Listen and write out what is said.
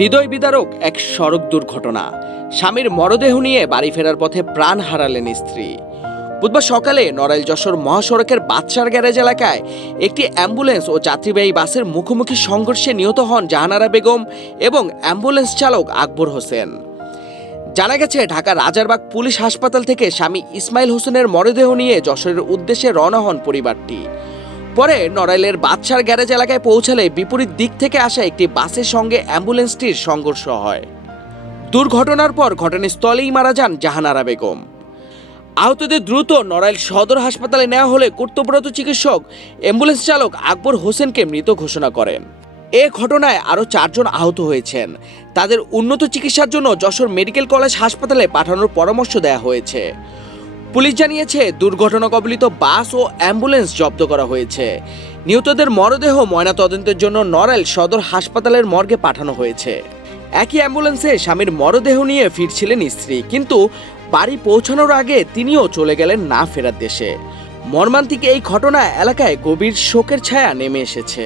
হৃদয় বিদারক এক সড়ক দুর্ঘটনা। স্বামীর মরদেহ নিয়ে বাড়ি ফেরার পথে প্রাণ হারালেন স্ত্রী। বুধবার সকালে নড়াইল যশোর মহাসড়কের বাদশার গ্যারেজ এলাকায় একটি অ্যাম্বুলেন্স ও যাত্রীবাহী বাসের মুখোমুখি সংঘর্ষে নিহত হন জাহানারা বেগম এবং অ্যাম্বুলেন্স চালক আকবর হোসেন। জানা গেছে, ঢাকা রাজারবাগ পুলিশ হাসপাতাল থেকে স্বামী ইসমাইল হোসেনের মরদেহ নিয়ে যশোরের উদ্দেশ্যে রওনা হন পরিবারটি। পরে নড়াইলের বাদশার গ্যারেজ এলাকায় পৌঁছালে বিপরীত দিক থেকে আসা একটি বাসের সঙ্গে অ্যাম্বুলেন্সটির সংঘর্ষ হয়। দুর্ঘটনার পর ঘটনাস্থলেই মারা যান জাহানারা বেগম। আহতদের দ্রুত নড়াইল সদর হাসপাতালে নেওয়া হলে কর্তব্যরত চিকিৎসক অ্যাম্বুলেন্স চালক আকবর হোসেনকে মৃত ঘোষণা করেন। এ ঘটনায় আরও 4 জন আহত হয়েছেন। তাদের উন্নত চিকিৎসার জন্য যশোর মেডিকেল কলেজ হাসপাতালে পাঠানোর পরামর্শ দেওয়া হয়েছে। পুলিশ জানিয়েছে, দুর্ঘটনা কবলিত বাস ও অ্যাম্বুলেন্স জব্দ করা হয়েছে। নিহতদের মরদেহ ময়নাতদন্তের জন্য নড়াইল সদর হাসপাতালের মর্গে পাঠানো হয়েছে। একই অ্যাম্বুলেন্সে স্বামীর মরদেহ নিয়ে ফিরছিলেন স্ত্রী, কিন্তু বাড়ি পৌঁছানোর আগে তিনিও চলে গেলেন না ফেরার দেশে। মর্মান্তিক এই ঘটনা এলাকায় গভীর শোকের ছায়া নেমে এসেছে।